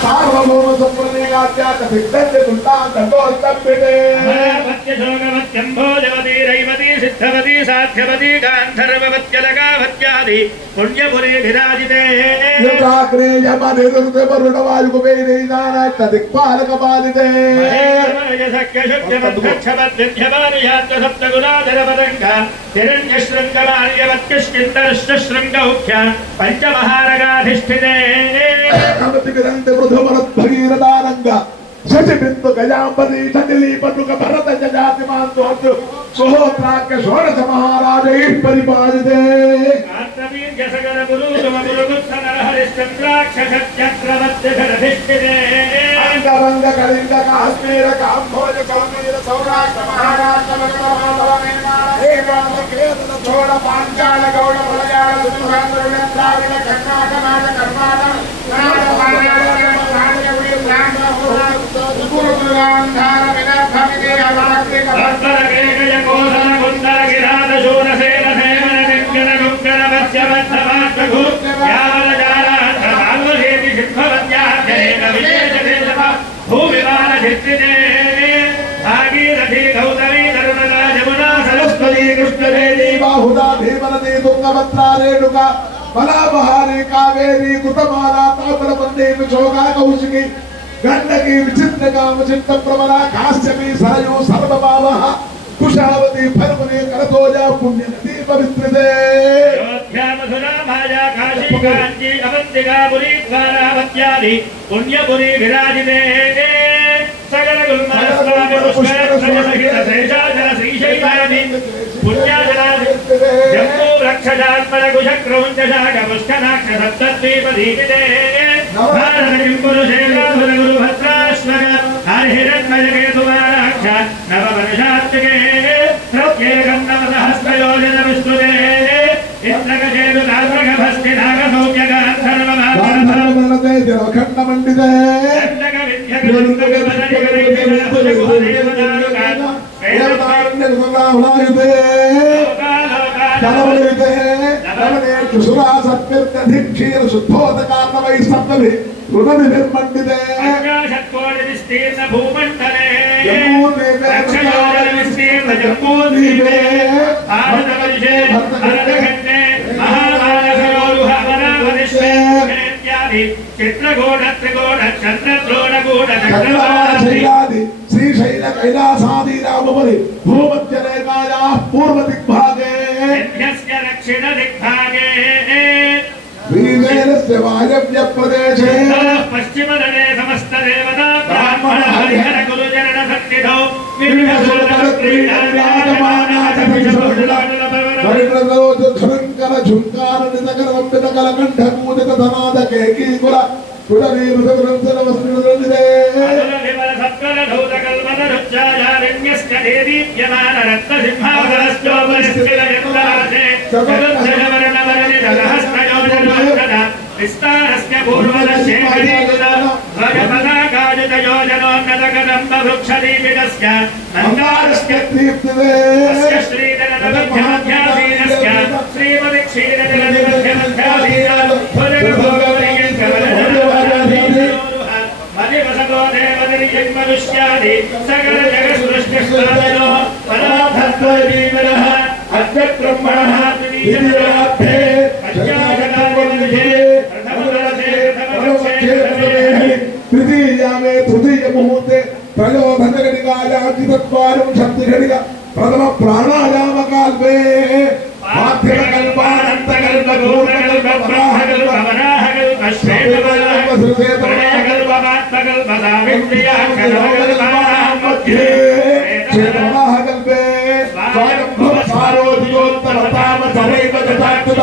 सार्वभौम संप्रदायात्यात सिद्धस्य कुंतांतोस्तप्यते मत्यशोकमत्यं भोजवती रैवती सिद्धवती साध्यवती गान्धर्ववत्यलकावत्यादि पुण्यपुरे विराजिते युगाग्रे यमनिरुद्ध वरुणवायुकुबेरैदानात् दिक्पालकपालिते महेन्द्रमयसख्यशुक्त्यमध्यक्षपद्विध्यमानुयात् सप्तगुणाधरपदङ्गा हिरण्यशृङ्गमार्यवत्यश्चिन्तरश्चशृङ्गौख्य पञ्चमहारगाधिष्ठिते भगीरथानंग शशिबिंदु गजापति सतिलीपनुक भरत जजातिमान सुहोत्राक्य षोडश महाराज परिपालिते आर्तवीर्यसगर गुरुगुरुगुत्सनर हरिश्चन्द्राक्षसत्यक्रमत्यधरधिष्ठिते अंगरंग कलिंग काश्मीर काम्भोज कौमीर सौराष्ट्र महाराष्ट्र केतन छोड़ पांचाल गौड़ मलयाळ द्राविड कर्नाटक कर्नाटक भागीरथी गौतमी नर्मदा यमुना सरस्वती कृष्णवेणी बाहुदा भीमनदी तुंगभद्रा रेणुका बलाबहारी कावेरी कुतमाला ताम्रपन्नी विशोका कौशिकी गंडकी विचित्रका विचित्र प्रबला काश्यपी सरयू सर्वभावः कुशावती फल्गुनी करतोजा पुण्य नदी पवित्रते अयोध्या मथुरा माया काशी कांची अवंतिका पुरी द्वारावत्यादि पुण्यपुरी विराजिते सकल गुल्मस्वामि पुष्कर सहित शेषाचल श्रीशैलानि पुण्याचला जम्बू वृक्षजात्मल कुशक्रौञ्च शाख पुष्कराक्ष सप्तद्वीपदीपिते भारतकिंपुरुषेलाधुर गुरुभद्राश्वक हरिहिरण्मयकेतुवाराक्ष नववर्षात्मके प्रत्येकं नवसहस्रयोजन विस्तुते इन्द्रकशेतु नागसौख्यगान्धर्वमाधर्वमाधर्वमनते जलखण्डमण्डिते क्षीर शुद्धोदकान्नवै सप्तभि रुदभिर्मण्डिते आकाशत्कोटि विस्तीर्ण भूमण्डले विस्तीर्ण जम्बूद्वीपे भारतवर्षे भरतखण्डे महाभारतयोरुह अमरावतिष्ठे चित्रकूट त्रिकूट चन्द्रद्रोणकूट चक्रवालादि श्रीशैल कैलासादि रामपुरी भूमध्यरेखायाः पूर्वदिग्भागे यस्य दक्षिण दिग्भागे श्रीवेलस्य वायव्य प्रदेशे पश्चिमतटे समस्त देवता ब्राह्मण हरिहर गुरुचरण सन्निधौ विविधसुरतर क्रीडायागमानाथ परिणतोज झुंकर झुंकार नितकर वंबितकल कंठ कूदित धनाद केकीकुल कुडवी मृदग्रंथन वस्त्रनिदे अदुलभिमल सत्कल धौतकल्पन रुच्चायारण्यस्य देदीप्यमान रत्नसिंहासनस्योपरिस्थिल यत्तरासे चतुर्दशवर्णवर्णितहस्तयोजनोत्तदा विस्तारस्य पूर्वदशेखरीकुला ध्वजपदाकाजितयोजनोन्नतकदम्बवृक्षदीपितस्य नन्दारस्य दीप्तते अस्य श्रीधरनमध्याध्यासीनस्य श्रीमति क्षीरजलनिमध्यमध्यासीन मनुष्यादि सकल जगत्सृष्टिस्वामिनो पराधत्वदीवनः अद्यब्रह्मणः द्वितीयराब्धे पञ्चाशतादिवनुषे प्रथमवर्षे तृतीयामे तृतीय मुहूर्ते त्रयोदशगणिकायाचितत्वारं शब्दगणिका प्रथम प्राणायाम काल्पे पार्थ्यकल्पानन्तकल्प घोरकल्प वराहकल्प वराहकल्प श्वेतकल्प श्वेतकल्प आत्मकल्प सावित्र्याकल्पकल्पानां मध्ये श्वेतवराहकल्पे स्वायंभुव सारोज्योत्तरताम सदैव जटाकृत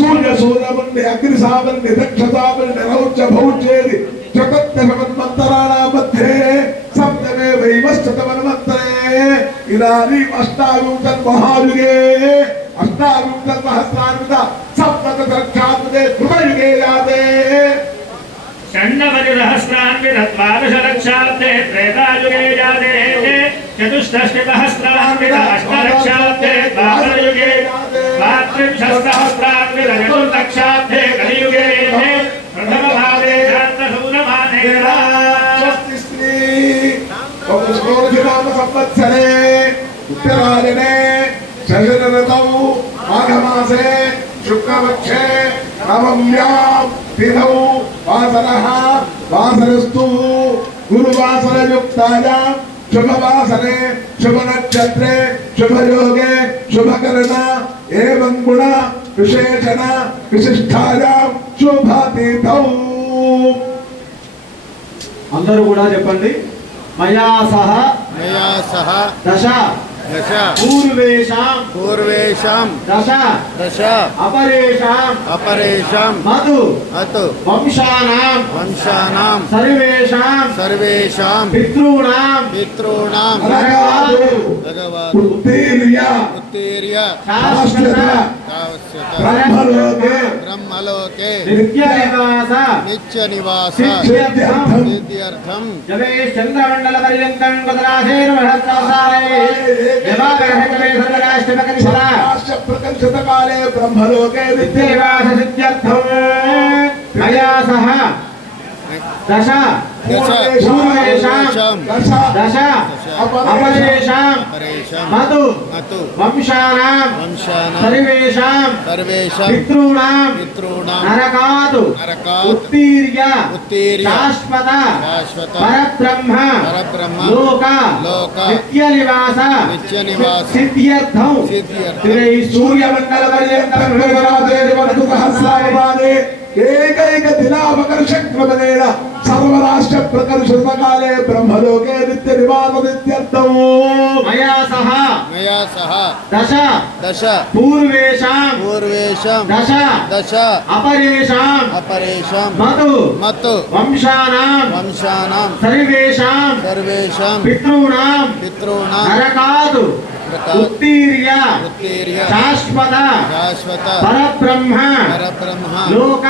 सूर्यसूर्यवन्य अग्निसावन्य दक्षसावन्य रौच भौचेदि जगत्यशमन्मन्तराणां मध्ये सप्तमे वैवश्चतमन्वन्तरे इदानीम् अष्टाविंशत् महायुगे अष्टाविंशत् सहस्रान्वित सप्तदशलक्षान्विते कृतयुगे जाते षण्णवतिसहस्रान्वित द्वादशलक्षाब्दे त्रेतायुगे जाते चतुष्षष्टिसहस्रान्वित अष्टलक्षाब्दे द्वापरयुगे द्वात्रिंशत्सहस्रान्वित चतुर्थ रक्षार्थे कलियुगे प्रथमभागे शान्तशूरमानेन स्वस्ति श्री नाम संवत्सरे उत्तरायणे शरदृतौ माघमासे शुक्लपक्षे नवम्यां तिथौ वासरः वासरस्तु गुरुवासरयुक्तायां शुभवासरे शुभनक्षत्रे शुभयोगे शुभकरण एवं गुण विशेषण विशिष्टायां शुभतिथौ అందరూ కూడా చెప్పండి మయా సహ దశ పూర్వేషాం దశ అపరేషాం మధు వంశానాం సర్వేషాం పితॄణాం ఉత్తీర్య బ్రహ్మలోకే నిత్య నివాస సిద్ధ్యర్థం చంద్రమండల పర్యంతం గదరాశేన మహత్సాసారే काले ब्रह्मलोके नित्यनिवास सिद्ध्यर्थं मया सह दश पूर्वेषां दश अपरेषां मधु वंशानां सर्वेषां पितॄणां नरकात् उत्तीर्य शाश्वत परब्रह्म लोक नित्यनिवास सिद्ध्यर्थं सूर्यमण्डलपर्यन्तं एकैक दिनावकर्षक्रमणेन सर्वराष्ट्र प्रकर्षकाले ब्रह्मलोके नित्य निवास नित्यर्थं मया सह दश पूर्वेषां दश अपरेषां मधु वंशानां सर्वेषां पितॄणां नरकात् उत्तीर्य शाश्वत परब्रह्म लोक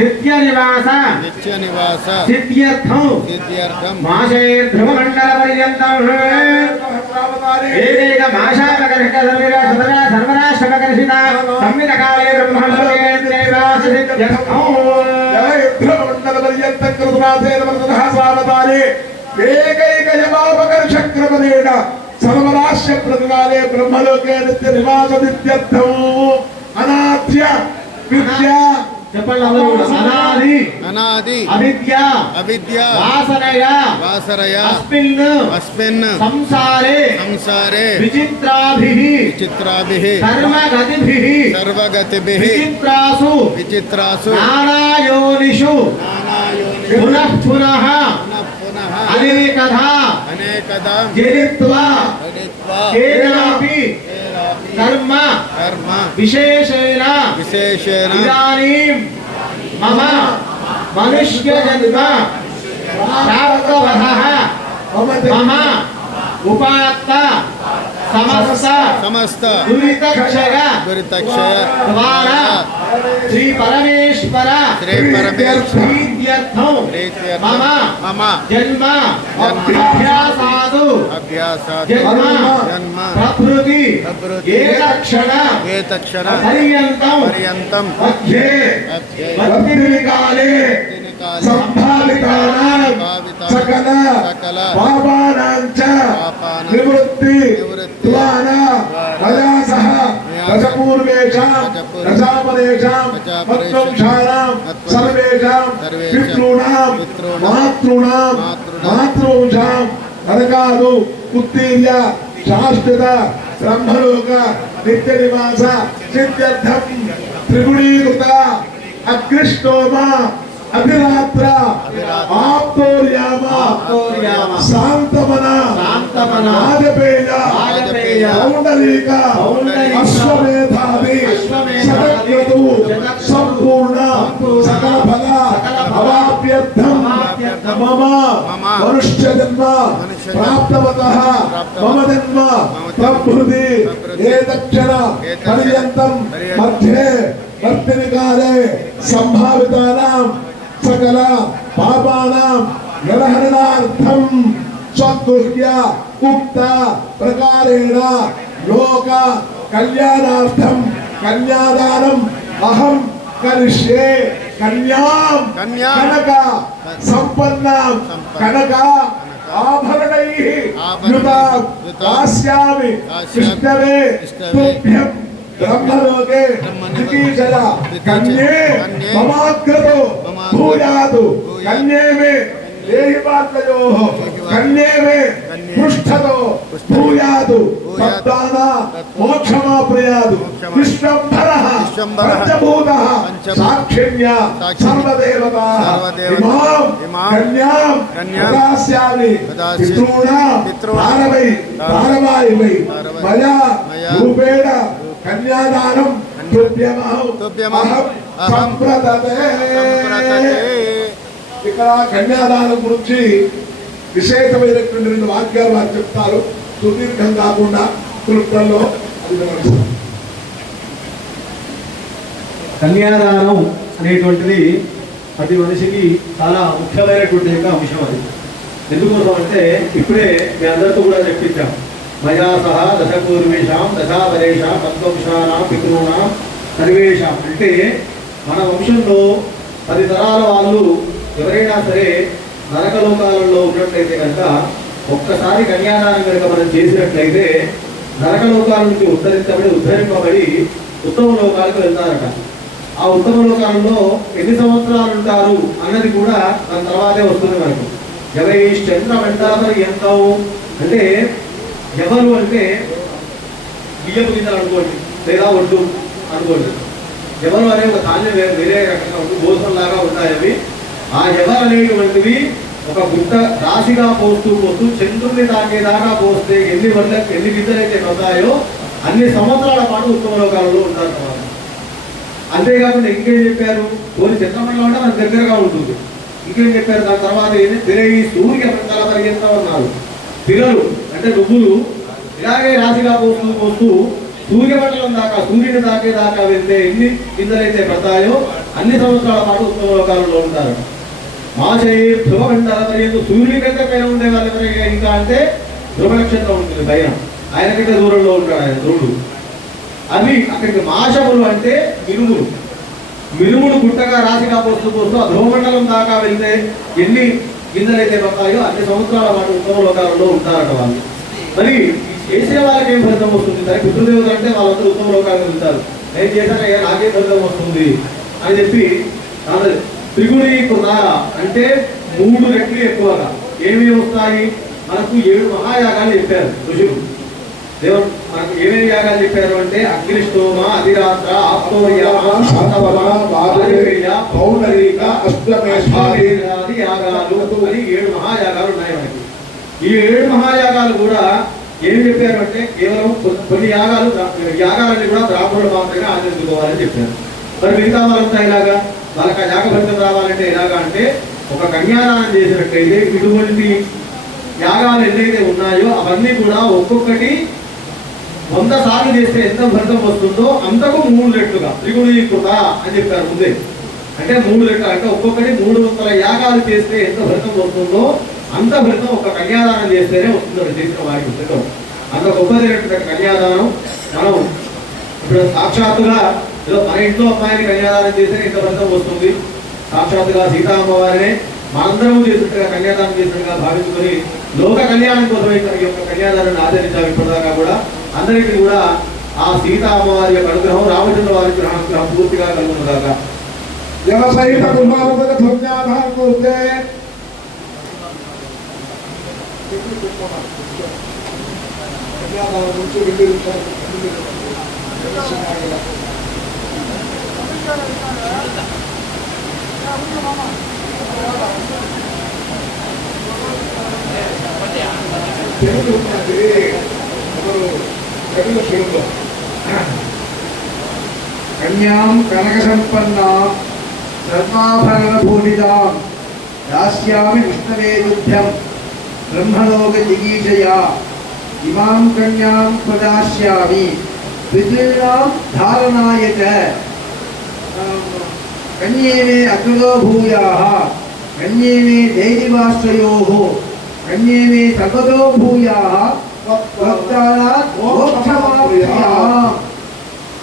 नित्यनिवास सिद्ध्यर्थं मासे ध्रुवमण्डलपर्यन्तं एकैक मासावकर्षिता संवितकाले ब्रह्मलोके निवास सिद्ध्यर्थं ध्रुवमण्डलपर्यन्तं कृतमासेन वर्ततः सावतारे एकैक यमावकर्षक्रमणेन सर्वराष्ट्र प्रतिकाले ब्रह्मलोके नित्य निवास नित्यर्थं अनाद्य विद्या अनादि अविद्या वासरया अस्मिन् संसारे विचित्राभिः सर्वगतिभिः विचित्रासु नानायोनिषु पुनः अनेकधा जनित्वा केनापि कर्म विशेषेण इदानीं मम मनुष्यजन्म प्राप्तवतः मम उपात्त समस्त दुरितक्षय द्वारा श्री परमेश्वर प्रीत्यर्थं मम जन्म अभ्यासादु जन्म प्रभृति एतक्षण पर्यन्तं मध्ये काले संभावितानां सकल पापानां च निवृत्ति द्वारा मया सह दशपूर्वेषां दशापरेषां मद्वंशानां सर्वेषां पितॄणां मातॄवंशां नरकादु उत्तीर्य शाश्वत ब्रह्मलोक नित्यनिवास सिद्ध्यर्थं त्रिगुणीकृत अग्निष्टोम अभिरात्र आप्तोर्याम शांतमना आजपेय पौंडरीक अश्वमेधादि शतक्रतु संपूर्ण सकल फल अवाप्यर्थं मम मनुष्य जन्म प्राप्तवतः मम जन्म प्रभृति एतक्षण पर्यन्तं मध्ये वर्तनिकाले संभावितानां सकल पापानां निरहरणार्थं स्वगृह्य उक्त प्रकारेण लोक कल्याणार्थं कन्यादानं అహం కరిష్యే కన్యాం కనక సంపన్నాం కనక ఆభరణైః యుతాం దాస్యామి కృష్ణవే తుభ్యం బ్రహ్మలోకే జిగీషయ కన్యే మమాగ్రతో భూయాదు కన్యే మే దేహి పాత్రయోః కన్యే మే పృష్ఠతో భూయాదు తద్దాన మోక్షమాప్నుయాదు విశ్వంభరః పంచభూతః సాక్షిణ్య సర్వదేవతాః ఇమాం కన్యాం ప్రదాస్యామి పితॄణాం భారవాయివై మయా రూపేణ కన్యాదానం తుభ్యమహం సంప్రదతే. ఇక్కడ కన్యాదానం గురించి విశేషమైనటువంటి 2 వాక్యాలు వారు చెప్తారు. సుదీర్ఘం కాకుండా క్లుప్తంలో అది వివరిస్తారు. కన్యాదానం అనేటువంటిది ప్రతి మనిషికి చాలా ముఖ్యమైనటువంటి యొక్క అంశం. అది ఎందుకోసం అంటే ఇప్పుడే మీ అందరితో కూడా చెప్పించాం. మయా సహా దశపూర్వేషాం దశావరేషాం పంచవంశానాం పితॄణాం సర్వేషాం అంటే మన వంశంలో 10 తరాల వాళ్ళు ఎవరైనా సరే నరకలోకాలలో ఉన్నట్లయితే కనుక ఒక్కసారి కన్యాదానం కనుక మనం చేసినట్లయితే నరకలోకాల నుంచి ఉద్ధరింపబడి ఉత్తమ లోకాలకు వెళ్తారట. ఆ ఉత్తమ లోకాలలో ఎన్ని సంవత్సరాలు ఉంటారు అన్నది కూడా దాని తర్వాతే వస్తుంది మనకు. ఎవరైశ్చంద్ర మండలపరి ఎంతవు అంటే ఎవరు అంటే బియ్యపు గింజలు అనుకోండి లేదా ఒడ్డు అనుకోండి. ఎవరు అనే ఒక ధాన్యం వేరే రకంగా ఉంటుంది, గోసంలాగా ఉంటాయి అవి. ఆ ఎవరు అనేటువంటివి ఒక గుట్ట రాశిగా పోస్తూ చంద్రుని తాకేదాకా పోస్తే ఎన్ని గింజలు అయితే పడతాయో అన్ని సంవత్సరాల పాటు ఉత్తమ లోకాలలో ఉంటారు తర్వాత. అంతేకాకుండా ఇంకేం చెప్పారు, కొన్ని చంద్రమండలం అంటే మనకు దగ్గరగా ఉంటుంది. ఇంకేం చెప్పారు దాని తర్వాత ఏంటి, తిరగి సూర్య మండల పర్యంతం అన్నారు. పిల్లలు అంటే నువ్వులు ఇలాగే రాశిగా పోస్తూ సూర్యమండలం దాకా సూర్యుని తాకేదాకా వెళ్తే ఎన్ని గింజలైతే పడతాయో అన్ని సంవత్సరాల పాటు ఉత్తమ లోకాలలో ఉంటారు. మాసే ధ్రువమండల పర్యంతం సూర్యుని కంటే పైన ఉండే వాళ్ళ ఇంకా అంటే ధ్రువ నక్షత్రం ఉంటుంది పైన, ఆయన కంటే దూరంలో ఉంటాడు ఆయన ధ్రువుడు. అవి అక్కడికి మాసములు అంటే మినుములు గుట్టగా రాశిగా పోస్తూ ఆ ధ్రువమండలం దాకా వెళ్తే ఎన్ని గింజలైతే పడతాయో అన్ని సంవత్సరాల పాటు ఉత్తమ లోకాలలో ఉంటారట వాళ్ళు. మరి చేసిన వాళ్ళకి ఏం ఫలితం వస్తుంది? సరే పితృదేవతలు అంటే వాళ్ళందరూ ఉత్తమ లోకాలకు వెళ్తారు, నేను చేశాను నాకేం ఫలితం వస్తుంది అని చెప్పి త్రిగుణీకృత అంటే 3 రెట్లు ఎక్కువగా ఏమేమి వస్తాయి మనకు 7 మహాయాగాలు చెప్పారు ఋషులు. దేవుడు మనకు ఏమేమి యాగాలు చెప్పారు అంటే అగ్నిష్టోమ అధిరాత్ర ఆప్తోర్యామ పౌనరీక అష్టమేశ్వరి యాగాలు అని 7 మహాయాగాలు ఉన్నాయి మనకి. ఈ 7 మహాయాగాలు కూడా ఏం చెప్పారు అంటే కేవలం కొన్ని యాగాలన్నీ కూడా బ్రాహ్మణులు మాత్రమే ఆచరించుకోవాలని చెప్పారు. మరి మిగతా వాళ్ళంతా ఇలాగా వాళ్ళకి ఆ యాగ ఫలితం రావాలంటే ఎలాగా అంటే ఒక కన్యాదానం చేసినట్టయితే ఇటువంటి యాగాలు ఎన్నైతే ఉన్నాయో అవన్నీ కూడా ఒక్కొక్కటి 100 సార్లు చేస్తే ఎంత ఫలితం వస్తుందో అంతకు 3 రెట్లుగా త్రిగుణీకృత అని చెప్పారు ముందే. అంటే 3 రెట్లు అంటే ఒక్కొక్కటి 300 యాగాలు చేస్తే ఎంత ఫలితం వస్తుందో అంత ఫలితం ఒక కన్యాదానం చేస్తేనే వస్తుంది చేసిన వారికి ఫలితం. అంత గొప్పదైనటువంటి కన్యాదానం మనం ఇప్పుడు సాక్షాత్తుగా ఏదో మన ఇంట్లో అమ్మాయిని కన్యాదానం చేస్తే ఇంత ఫలితం వస్తుంది. సాక్షాత్తుగా సీతా అమ్మవారినే మనందరము చేసినట్టుగా కన్యాదానం చేసినట్టుగా భావించుకొని లోక కళ్యాణం కోసమే ఈ యొక్క కన్యాదానాన్ని ఆచరించాలి. ఇప్పటిదాకా కూడా అందరికీ కూడా ఆ సీతా అమ్మవారి యొక్క అనుగ్రహం రామచంద్ర వారి అనుగ్రహం పూర్తిగా కలుగునుగాక. వ్యవసాయిత కుమారుల ధ్వజాధారం కోస్తే కన్యాం కనక సంపన్నా సర్వాభరణ భూషితాం దాస్యామి విష్ణవే తుభ్యం బ్రహ్మలోక జిగీషయా ఇమాం కన్యాం ప్రదాస్యామి పితॄణాం ధారణాయ చ కన్యే మే అగ్రదో భూయాః కన్యే మే దైవాశ్రయోః కన్యే మే సర్వదో భూయాః వక్తారాత్ మోక్షమాప్నుయాం.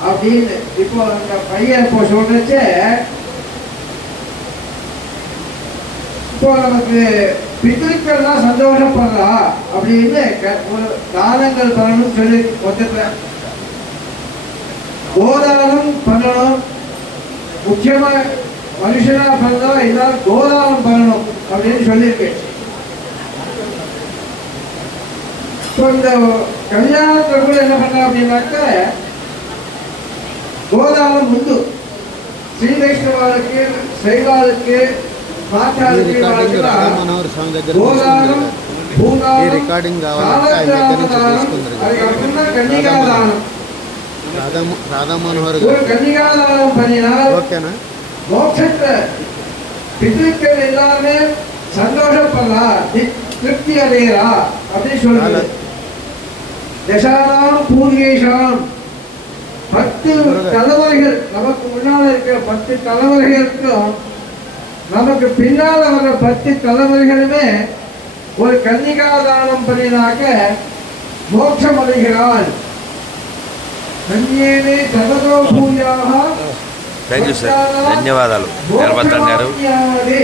அப்படின்னு இப்போ அந்த பையன் இப்போ சொல்றச்ச இப்போ நமக்கு பித்திருக்கள் தான் சந்தோஷப்படுறா அப்படின்னு ஒரு தானங்கள் பண்ணணும்னு சொல்லி மொத்தத்துல கோதானம் பண்ணணும். முக்கியமா மனுஷனா பண்ணா எல்லாரும் கோதானம் பண்ணணும் அப்படின்னு சொல்லியிருக்கேன். இப்போ இந்த கல்யாணத்துல கூட என்ன பண்ண அப்படின்னாக்க கோதானம் உண்டு. ஸ்ரீ வைஷ்ணவாளுக்கு சைவாளுக்கு மாற்றாளுக்கு రాధా మనోహర్ స్వామి దగ్గర கோதானம் ఈ பூதானம் రికార్డింగ్ కావాలంటే ఆయన దగ్గర నుంచి తీసుకుందరు. அதுக்கப்புறம் கன்னிகாதானம். రాధా మనోహర్ ஒரு గారు கன்னிகாதானம் பண்ணினால் ఓకేనా? மோட்சத்தை பித்ருக்கள் எல்லாமே சந்தோஷப்படலா திருப்தி அடையறா அப்படின்னு சொல்லுது. தசானாம் பூர்வேஷாம் 10 தலைமுறைகள் நமக்கு முன்னால இருக்கிற 10 தலைமுறைகளுக்கும் நமக்கு பின்னால வர 10 தலைமுறைகளுமே ஒரு கன்னிகாதானம் பண்ணினாக்க மோட்சம் அடைகிறான். కన్యేనే సర్వతో భూయాః థ్యాంక్ యూ సార్, ధన్యవాదాలు నిలబత్తం గారు.